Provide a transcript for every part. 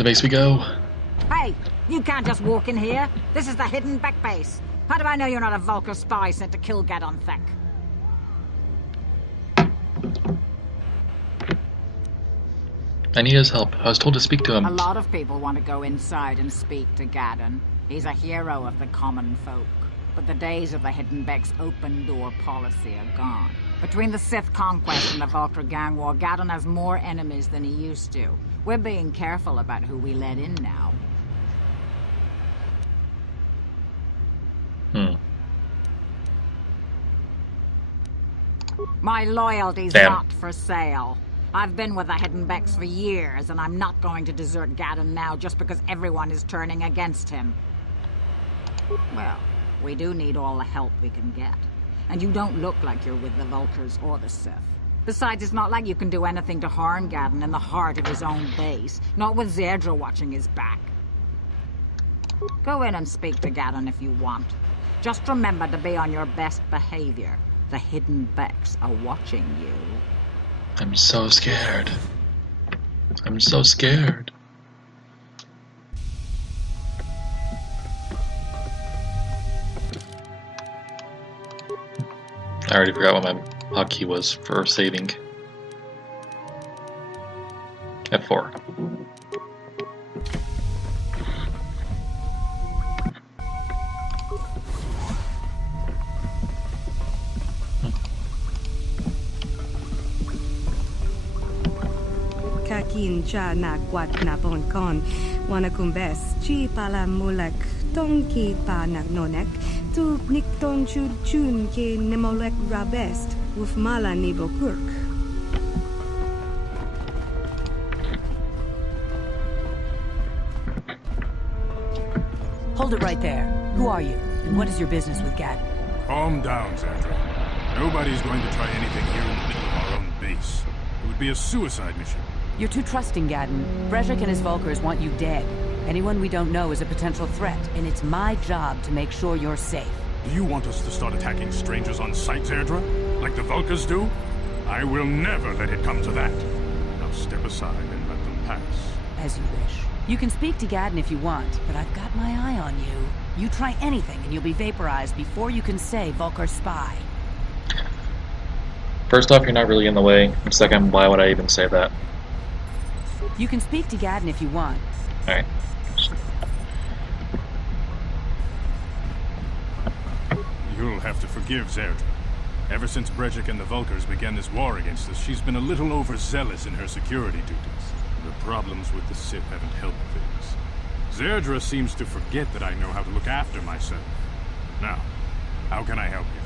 the base we go. Hey, you can't just walk in here. This is the Hidden Beck base. How do I know you're not a Vulkar spy sent to kill Gadon Thek? I need his help. I was told to speak to him. A lot of people want to go inside and speak to Gadon. He's a hero of the common folk. But the days of the Hidden Beck's open door policy are gone. Between the Sith conquest and the Vulkar gang war, Gadon has more enemies than he used to. We're being careful about who we let in now. My loyalty's not for sale. I've been with the Hidden Becks for years, and I'm not going to desert Gadon now just because everyone is turning against him. Well, we do need all the help we can get. And you don't look like you're with the Vulkars or the Sith. Besides, it's not like you can do anything to harm Gadon in the heart of his own base. Not with Zerdra watching his back. Go in and speak to Gadon if you want. Just remember to be on your best behavior. The Hidden Becks are watching you. I'm so scared. I'm so scared. I already forgot what my hotkey was for saving. F4. Kakin cha na kwat na bon kon wanakumbes chi pala mulak tonki pa na nonek tu nikton chud chun ke nemolek rabest uf mala nibo kurk. Hold it right there. Who are you? And what is your business with Gadon? Calm down, Zerdra. Nobody's going to try anything here in the middle of our own base. It would be a suicide mission. You're too trusting, Gadon. Brejik and his Vulkars want you dead. Anyone we don't know is a potential threat, and it's my job to make sure you're safe. Do you want us to start attacking strangers on sight, Zerdra? Like the Vulkars do? I will never let it come to that. Now step aside and let them pass. As you wish. You can speak to Gadon if you want, but I've got my eye on you. You try anything and you'll be vaporized before you can say Vulkar spy. First off, you're not really in the way. And second, why would I even say that? You can speak to Gadon if you want. Alright. You'll have to forgive Zerdra. Ever since Brejik and the Vulkars began this war against us, she's been a little overzealous in her security duties. The problems with the Sith haven't helped things. Zerdra seems to forget that I know how to look after myself. Now, how can I help you?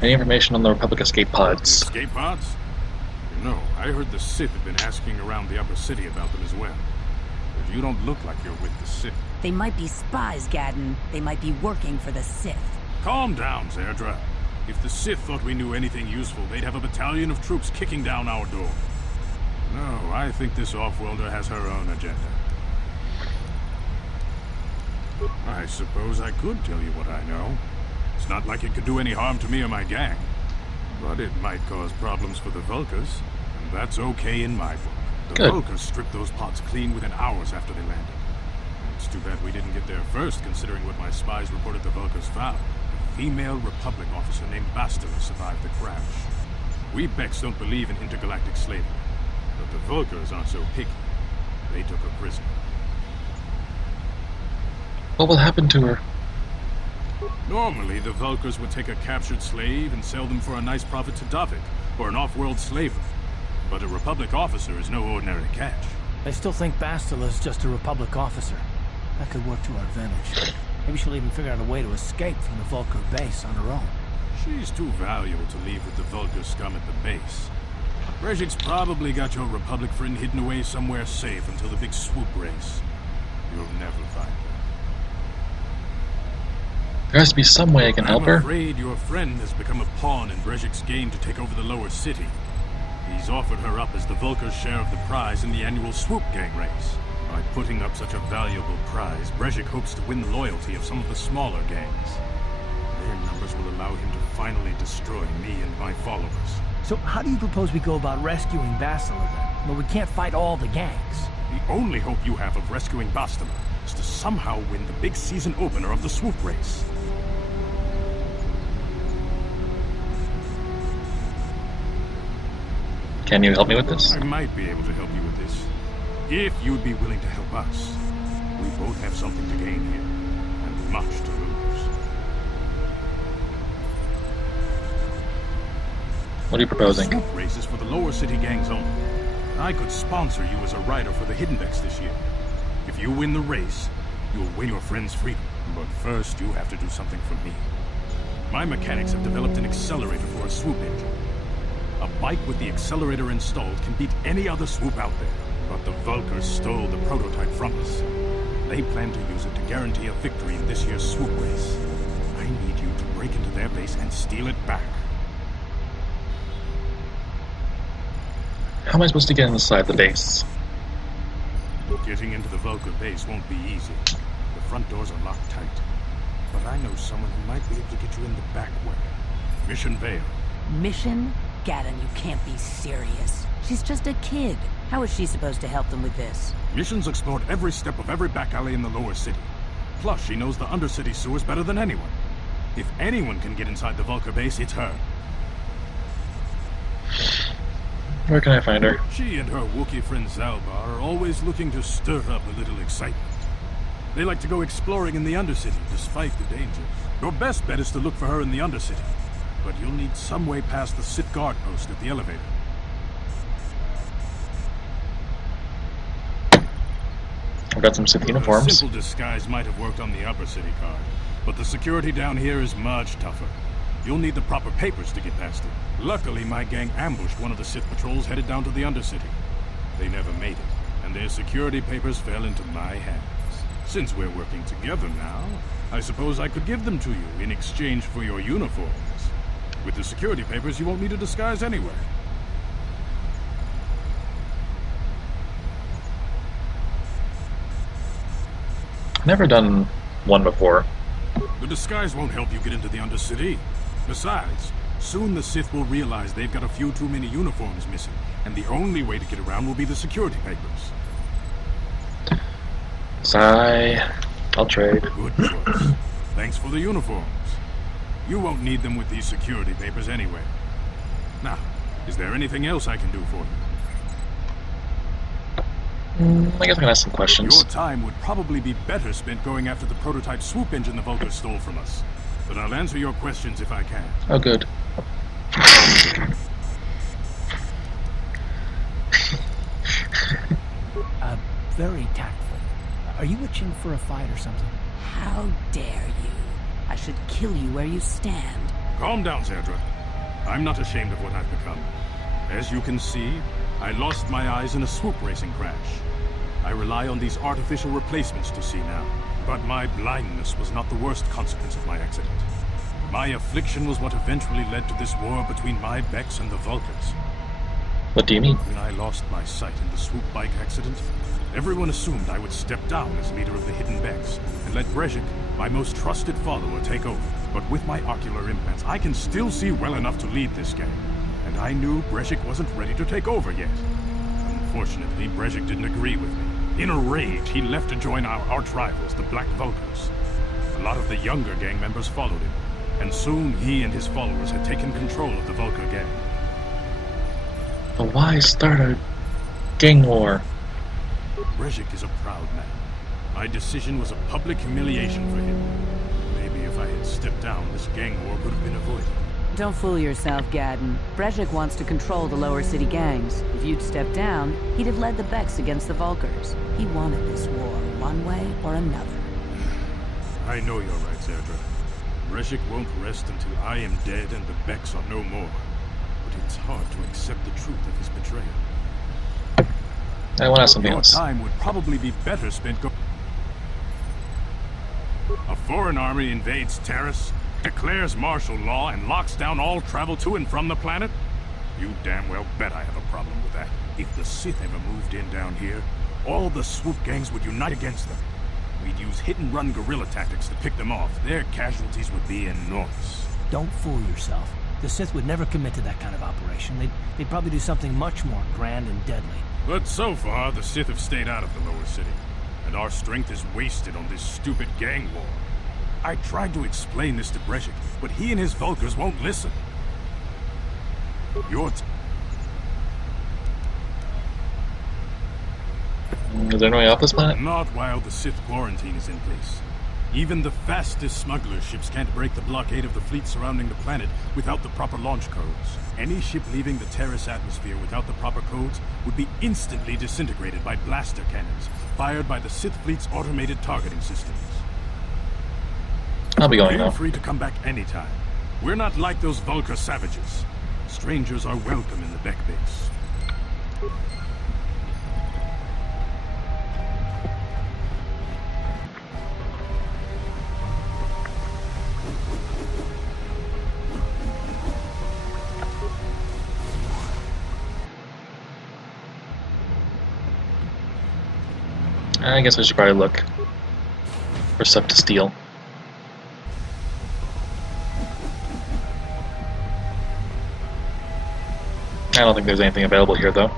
Any information on the Republic escape pods? Escape pods? No, I heard the Sith have been asking around the upper city about them as well. But you don't look like you're with the Sith. They might be spies, Gadon. They might be working for the Sith. Calm down, Zerdra. If the Sith thought we knew anything useful, they'd have a battalion of troops kicking down our door. No, I think this off-worlder has her own agenda. I suppose I could tell you what I know. It's not like it could do any harm to me or my gang. But it might cause problems for the Vulkars, and that's okay in my book. The Vulkars stripped those pods clean within hours after they landed. It's too bad we didn't get there first, considering what my spies reported the Vulkars found. A female Republic officer named Bastila survived the crash. We Becks don't believe in intergalactic slavery, but the Vulkars aren't so picky. They took her prisoner. What will happen to her? Normally, the Vulkars would take a captured slave and sell them for a nice profit to Davik, or an off-world slaver. But a Republic officer is no ordinary catch. I still think Bastila's just a Republic officer. That could work to our advantage. Maybe she'll even figure out a way to escape from the Vulkar base on her own. She's too valuable to leave with the Vulkar scum at the base. Brejik's probably got your Republic friend hidden away somewhere safe until the big swoop race. You'll never find her. There has to be some way I can help her. I'm afraid your friend has become a pawn in Brejik's game to take over the lower city. He's offered her up as the Vulkar's share of the prize in the annual swoop gang race. By putting up such a valuable prize, Brejik hopes to win the loyalty of some of the smaller gangs. Their numbers will allow him to finally destroy me and my followers. So how do you propose we go about rescuing Bastila then? Well, we can't fight all the gangs. The only hope you have of rescuing Bastila is to somehow win the big season opener of the swoop race. Can you help me with this? I might be able to help you with this. If you'd be willing to help us. We both have something to gain here, and much to lose. What are you proposing? Swoop race is for the lower city gangs only. I could sponsor you as a rider for the Hiddenbecks this year. If you win the race, you'll win your friend's freedom. But first, you have to do something for me. My mechanics have developed an accelerator for a swoop engine. A bike with the accelerator installed can beat any other swoop out there. But the Vulkars stole the prototype from us. They plan to use it to guarantee a victory in this year's swoop race. I need you to break into their base and steal it back. How am I supposed to get inside the base? Getting into the Vulkar base won't be easy. The front doors are locked tight. But I know someone who might be able to get you in the back way. Mission Vale. Mission? Gaddon, you can't be serious. She's just a kid. How is she supposed to help them with this? Mission's explored every step of every back alley in the lower city. Plus, she knows the undercity sewers better than anyone. If anyone can get inside the Vulkar base, it's her. Where can I find her? She and her Wookiee friend Zalbar are always looking to stir up a little excitement. They like to go exploring in the Undercity, despite the dangers. Your best bet is to look for her in the Undercity. But you'll need some way past the Sith guard post at the elevator. I've got some Sith uniforms. A simple disguise might have worked on the Upper City card, but the security down here is much tougher. You'll need the proper papers to get past it. Luckily, my gang ambushed one of the Sith patrols headed down to the Undercity. They never made it, and their security papers fell into my hands. Since we're working together now, I suppose I could give them to you in exchange for your uniforms. With the security papers, you won't need a disguise anyway. Never done one before. The disguise won't help you get into the Undercity. Besides, soon the Sith will realize they've got a few too many uniforms missing, and the only way to get around will be the security papers. Sigh. I'll trade. Good choice. Thanks for the uniforms. You won't need them with these security papers anyway. Now, is there anything else I can do for you? I guess I can ask some questions. Your time would probably be better spent going after the prototype swoop engine the Vulkars stole from us. But I'll answer your questions if I can. Oh, good. Very tactful. Are you itching for a fight or something? How dare you? I should kill you where you stand. Calm down, Zerdra. I'm not ashamed of what I've become. As you can see, I lost my eyes in a swoop racing crash. I rely on these artificial replacements to see now. But my blindness was not the worst consequence of my accident. My affliction was what eventually led to this war between my Becks and the Vulkars. What do you mean? When I lost my sight in the swoop bike accident, everyone assumed I would step down as leader of the Hiddenbecks and let Brejik, my most trusted follower, take over. But with my ocular implants, I can still see well enough to lead this gang. And I knew Brejik wasn't ready to take over yet. Unfortunately, Brejik didn't agree with me. In a rage, he left to join our arch-rivals, the Black Vulkars. A lot of the younger gang members followed him, and soon he and his followers had taken control of the Vulkar gang. But why start a gang war? Brejik is a proud man. My decision was a public humiliation for him. Maybe if I had stepped down, this gang war could have been avoided. Don't fool yourself, Gaddon. Brejik wants to control the lower city gangs. If you'd stepped down, he'd have led the Becks against the Vulkars. He wanted this war, one way or another. I know you're right, Zerdra. Brejik won't rest until I am dead and the Becks are no more. But it's hard to accept the truth of his betrayal. I want to ask something Your else. time would probably be better spent A foreign army invades Taris, declares martial law, and locks down all travel to and from the planet? You damn well bet I have a problem with that. If the Sith ever moved in down here, all the swoop gangs would unite against them. We'd use hit-and-run guerrilla tactics to pick them off. Their casualties would be enormous. Don't fool yourself. The Sith would never commit to that kind of operation. They'd probably do something much more grand and deadly. But so far, the Sith have stayed out of the lower city, and our strength is wasted on this stupid gang war. I tried to explain this to Breshik, but he and his Vulkars won't listen. Is there no way off this planet? Not while the Sith quarantine is in place. Even the fastest smuggler ships can't break the blockade of the fleet surrounding the planet without the proper launch codes. Any ship leaving the Terrace atmosphere without the proper codes would be instantly disintegrated by blaster cannons fired by the Sith fleet's automated targeting systems. I'll be going Feel now. free to come back anytime. We're not like those Vulkar savages. Strangers are welcome in the Beck base. I guess I should probably look for stuff to steal. I don't think there's anything available here, though.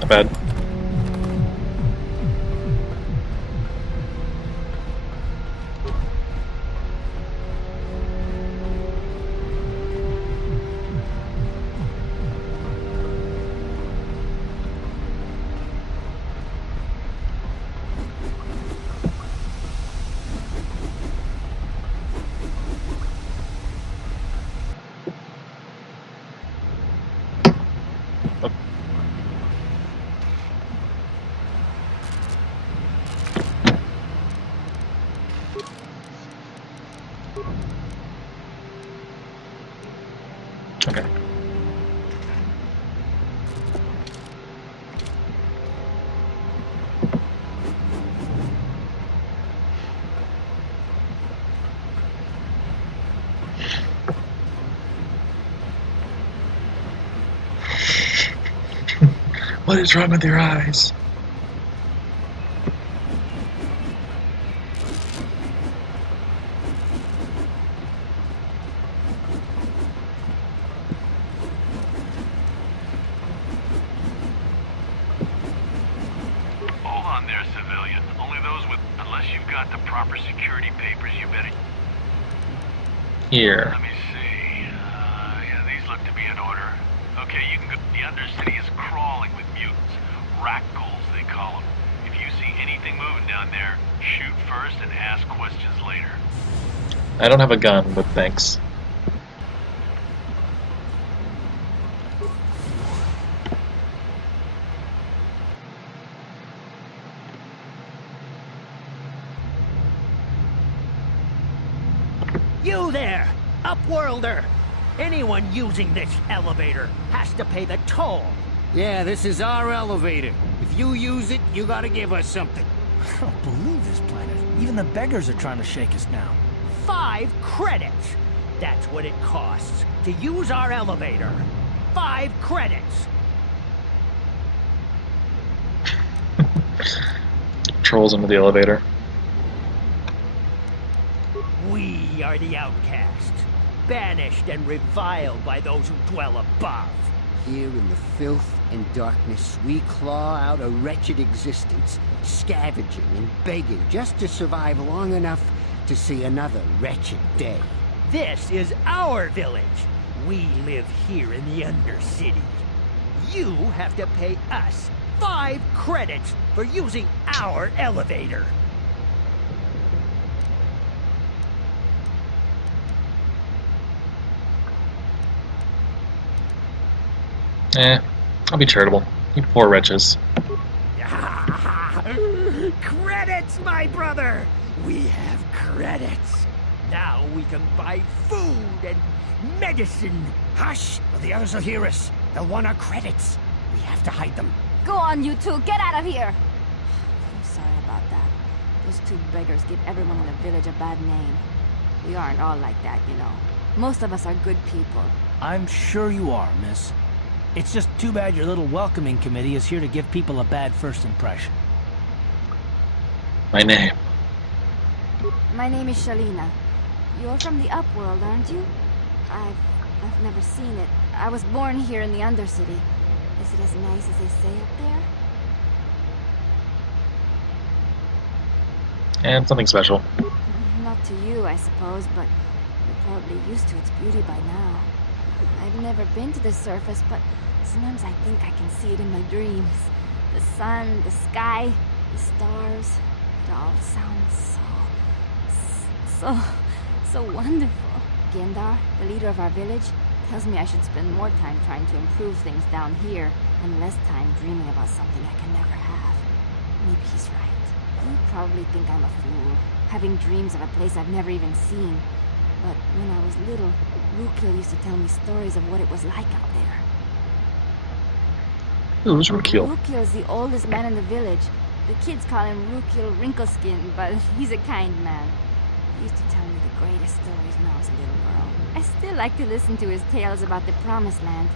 Not bad. Okay. What is wrong with your eyes? Hold on there, civilian. Only those with... Unless you've got the proper security papers, you better... Here. Let me see. Yeah, these look to be in order. Okay, you can go... The Undercity is crawling with mutants. Rakghouls, they call them. If you see anything moving down there, shoot first and ask questions later. I don't have a gun, but thanks. You there, Upworlder! Anyone using this elevator has to pay the toll. Yeah, this is our elevator. If you use it, you gotta give us something. I don't believe this planet. Even the beggars are trying to shake us down. 5 credits! That's what it costs to use our elevator. 5 credits! Trolls into the elevator. We are the outcasts, banished and reviled by those who dwell above. Here in the filth and darkness, we claw out a wretched existence, scavenging and begging just to survive long enough to see another wretched day. This is our village. We live here in the Undercity. You have to pay us 5 credits for using our elevator. I'll be charitable. You poor wretches. Credits, my brother! We have credits. Now we can buy food and medicine. Hush! Or the others will hear us. They'll want our credits. We have to hide them. Go on, you two. Get out of here. I'm sorry about that. Those two beggars give everyone in the village a bad name. We aren't all like that, you know. Most of us are good people. I'm sure you are, miss. It's just too bad your little welcoming committee is here to give people a bad first impression. My name. My name is Shalina. You're from the Upworld, aren't you? I've never seen it. I was born here in the Undercity. Is it as nice as they say up there? And something special. Not to you, I suppose, but you're probably used to its beauty by now. I've never been to the surface, but sometimes I think I can see it in my dreams. The sun, the sky, the stars. It all sounds so wonderful. Gendar, the leader of our village, tells me I should spend more time trying to improve things down here and less time dreaming about something I can never have. Maybe he's right. You probably think I'm a fool, having dreams of a place I've never even seen. But when I was little, Rukil used to tell me stories of what it was like out there. Who's Rukil? Rukil's the oldest man in the village. The kids call him Rukil Wrinkleskin, but he's a kind man. He used to tell me the greatest stories when I was a little girl. I still like to listen to his tales about the Promised Land,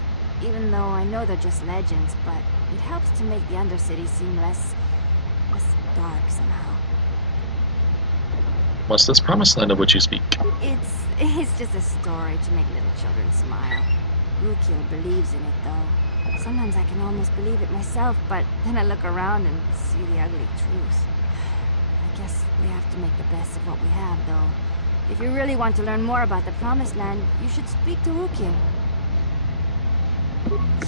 even though I know they're just legends, but it helps to make the Undercity seem less dark somehow. What's this Promised Land of which you speak? It's just a story to make little children smile. Rukil believes in it, though. Sometimes I can almost believe it myself, but then I look around and see the ugly truth. I guess we have to make the best of what we have, though. If you really want to learn more about the Promised Land, you should speak to Rukil.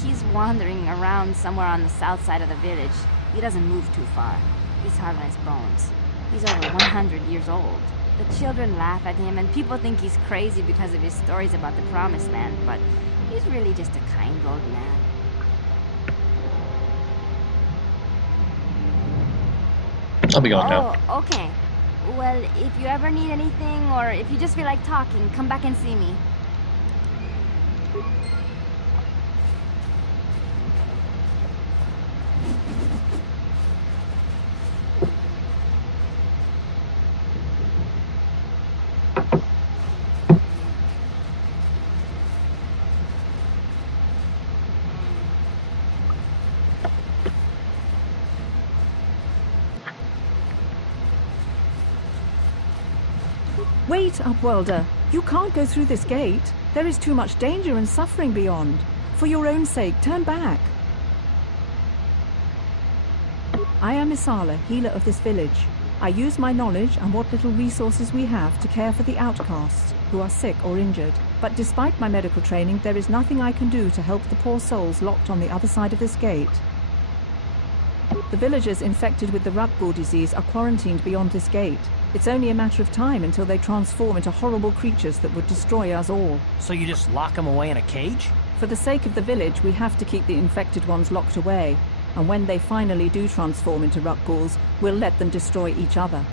He's wandering around somewhere on the south side of the village. He doesn't move too far. He's hard on his bones. He's over 100 years old. The children laugh at him, and people think he's crazy because of his stories about the Promised Land, but he's really just a kind old man. I'll be going now. Oh, okay. Well, if you ever need anything, or if you just feel like talking, come back and see me. Wait, Upworlder. You can't go through this gate. There is too much danger and suffering beyond. For your own sake, turn back. I am Isala, healer of this village. I use my knowledge and what little resources we have to care for the outcasts who are sick or injured. But despite my medical training, there is nothing I can do to help the poor souls locked on the other side of this gate. The villagers infected with the Rukgul disease are quarantined beyond this gate. It's only a matter of time until they transform into horrible creatures that would destroy us all. So you just lock them away in a cage? For the sake of the village, we have to keep the infected ones locked away. And when they finally do transform into Rukguls, we'll let them destroy each other.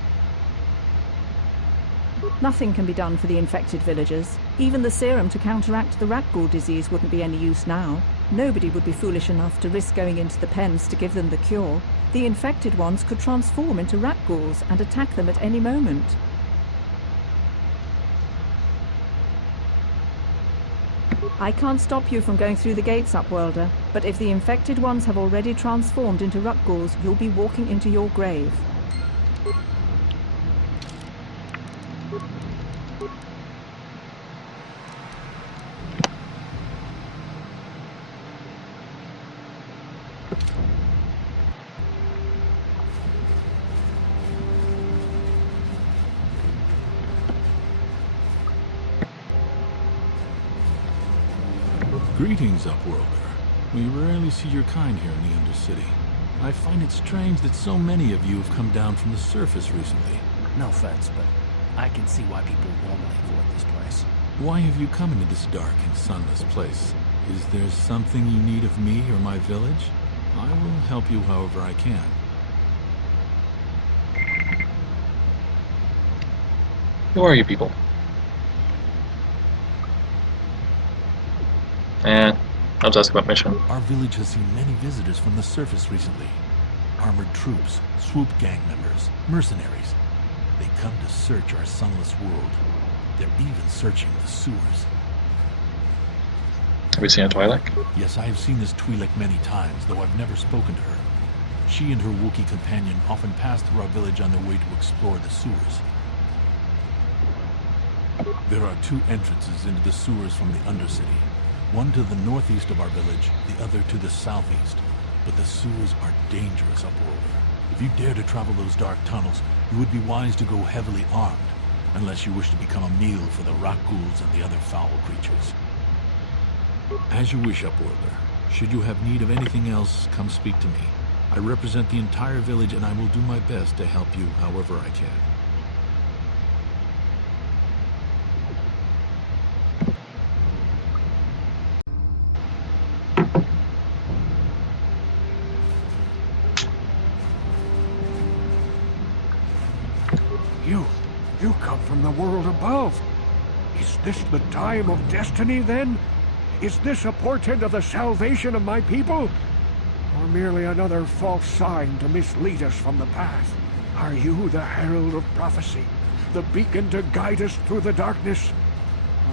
Nothing can be done for the infected villagers. Even the serum to counteract the Rukgul disease wouldn't be any use now. Nobody would be foolish enough to risk going into the pens to give them the cure. The infected ones could transform into Rukguls and attack them at any moment. I can't stop you from going through the gates, Upworlder, but if the infected ones have already transformed into Rukguls, you'll be walking into your grave. Greetings, Upworlder. We rarely see your kind here in the Undercity. I find it strange that so many of you have come down from the surface recently. No offense, but I can see why people normally avoid this place. Why have you come into this dark and sunless place? Is there something you need of me or my village? I will help you however I can. Who are you people? I'll just ask about mission. Our village has seen many visitors from the surface recently. Armored troops, swoop gang members, mercenaries. They come to search our sunless world. They're even searching the sewers. Have you seen a Twi'lek? Yes, I have seen this Twi'lek many times, though I've never spoken to her. She and her Wookiee companion often pass through our village on their way to explore the sewers. There are two entrances into the sewers from the Undercity. One to the northeast of our village, the other to the southeast. But the sewers are dangerous upworlder. If you dare to travel those dark tunnels, you would be wise to go heavily armed, unless you wish to become a meal for the Rakghouls and the other foul creatures. As you wish, upworlder. Should you have need of anything else, come speak to me. I represent the entire village and I will do my best to help you however I can. You come from the world above. Is this the time of destiny, then? Is this a portent of the salvation of my people? Or merely another false sign to mislead us from the path? Are you the herald of prophecy? The beacon to guide us through the darkness?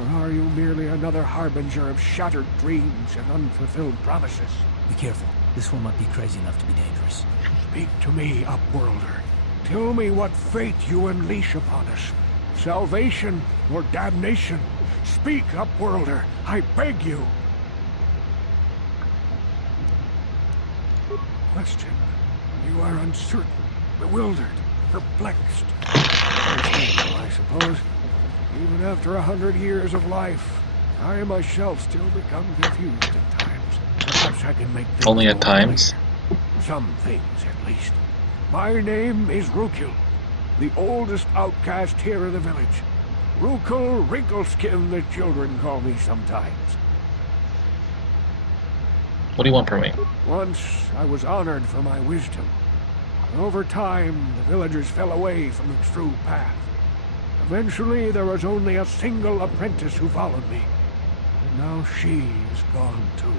Or are you merely another harbinger of shattered dreams and unfulfilled promises? Be careful. This one might be crazy enough to be dangerous. Speak to me, Upworlder. Tell me what fate you unleash upon us. Salvation or damnation? Speak, Upworlder. I beg you. Question. You are uncertain, bewildered, perplexed. Understandable, I suppose. Even after 100 years of life, I myself still become confused at times. Perhaps I can make things Only at more times? clear. Some things, at least. My name is Rukul, the oldest outcast here in the village. Rukul Wrinkleskin, the children call me sometimes. What do you want from me? Once I was honored for my wisdom. Over time, the villagers fell away from the true path. Eventually, there was only a single apprentice who followed me. And now she is gone too.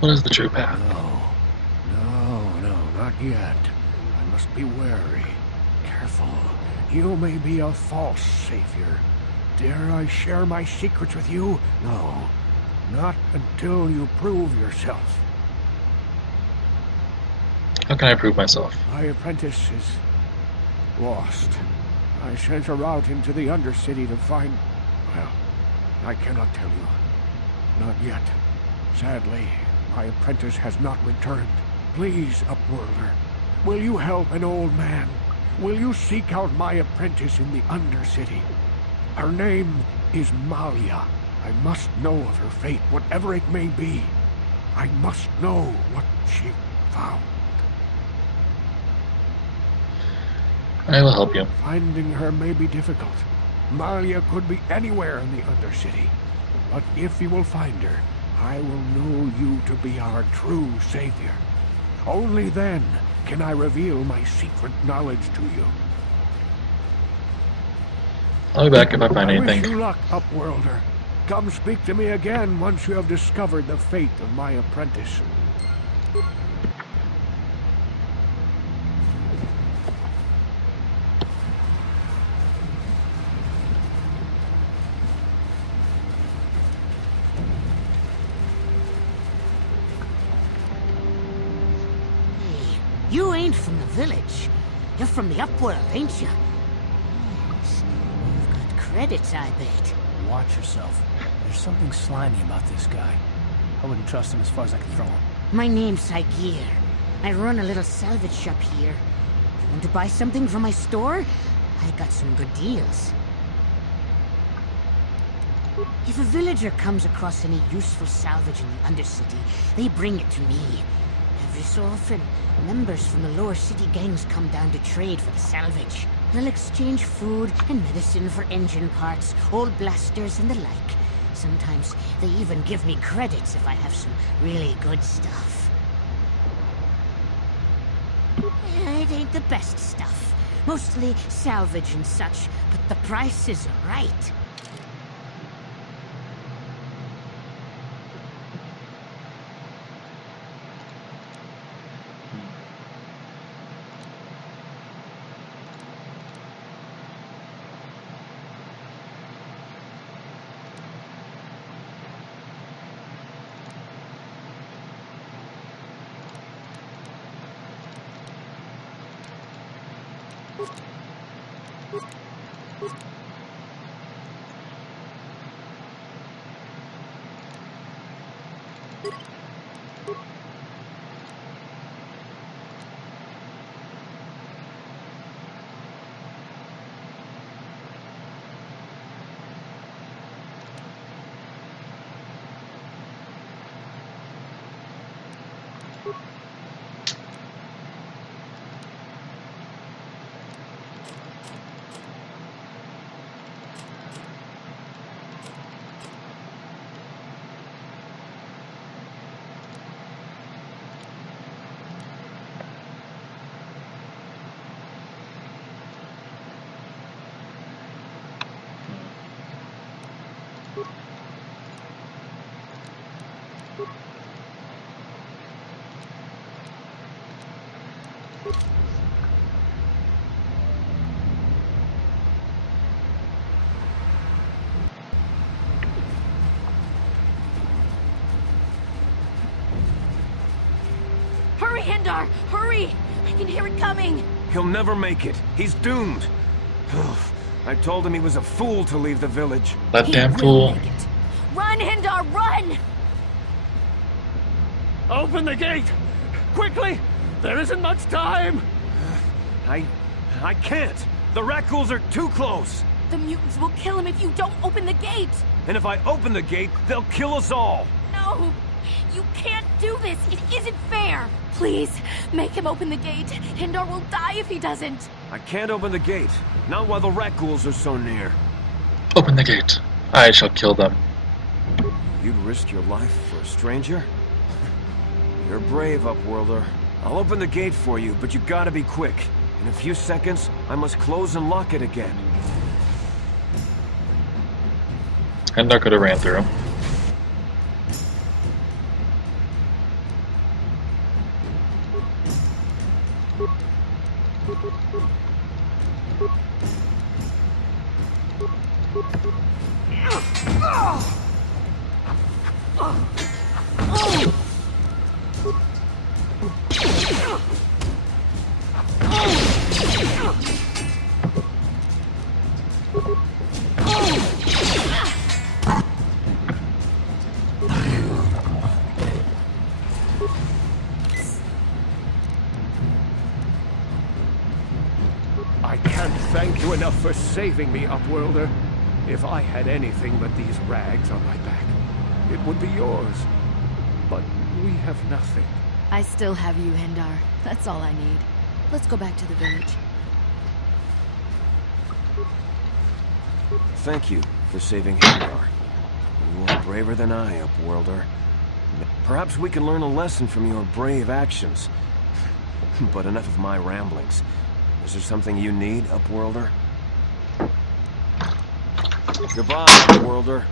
What is the true path? No, not yet. I must be wary. Careful. You may be a false savior. Dare I share my secrets with you? No. Not until you prove yourself. How can I prove myself? My apprentice is lost. I sent her out into the Undercity to find... Well, I cannot tell you. Not yet. Sadly, my apprentice has not returned. Please, Upworlder, will you help an old man? Will you seek out my apprentice in the Undercity? Her name is Malia. I must know of her fate, whatever it may be. I must know what she found. I will help you. Finding her may be difficult. Malia could be anywhere in the Undercity. But if you will find her, I will know you to be our true savior. Only then can I reveal my secret knowledge to you. I'll be back if I find I anything. wish you luck, Upworlder. Come speak to me again once you have discovered the fate of my apprentice. You ain't from the village. You're from the Upworld, ain't you? Yes. You've got credits, I bet. Watch yourself. There's something slimy about this guy. I wouldn't trust him as far as I can throw him. My name's Saigir. I run a little salvage shop here. If you want to buy something from my store, I got some good deals. If a villager comes across any useful salvage in the Undercity, they bring it to me. Every so often, members from the lower city gangs come down to trade for the salvage. They'll exchange food and medicine for engine parts, old blasters and the like. Sometimes they even give me credits if I have some really good stuff. It ain't the best stuff. Mostly salvage and such, but the price is right. Hurry, Hindar! Hurry! I can hear it coming! He'll never make it. He's doomed. I told him he was a fool to leave the village. That damn fool. Run, Hindar, run! Open the gate! Quickly! There isn't much time! I can't! The Rakghouls are too close! The mutants will kill him if you don't open the gate! And if I open the gate, they'll kill us all! No! You can't do this! It isn't fair! Please, make him open the gate. Hindar will die if he doesn't. I can't open the gate. Not while the Rakghouls are so near. Open the gate. I shall kill them. You'd risk your life for a stranger? You're brave, Upworlder. I'll open the gate for you, but you gotta be quick. In a few seconds, I must close and lock it again. Hindar could have ran through. I can't thank you enough for saving me, Upworlder. If I had anything but these rags on my back, it would be yours. But we have nothing. I still have you, Hindar. That's all I need. Let's go back to the village. Thank you for saving Hindar. You are braver than I, Upworlder. Perhaps we can learn a lesson from your brave actions. But enough of my ramblings. Is there something you need, Upworlder? Goodbye, Upworlder.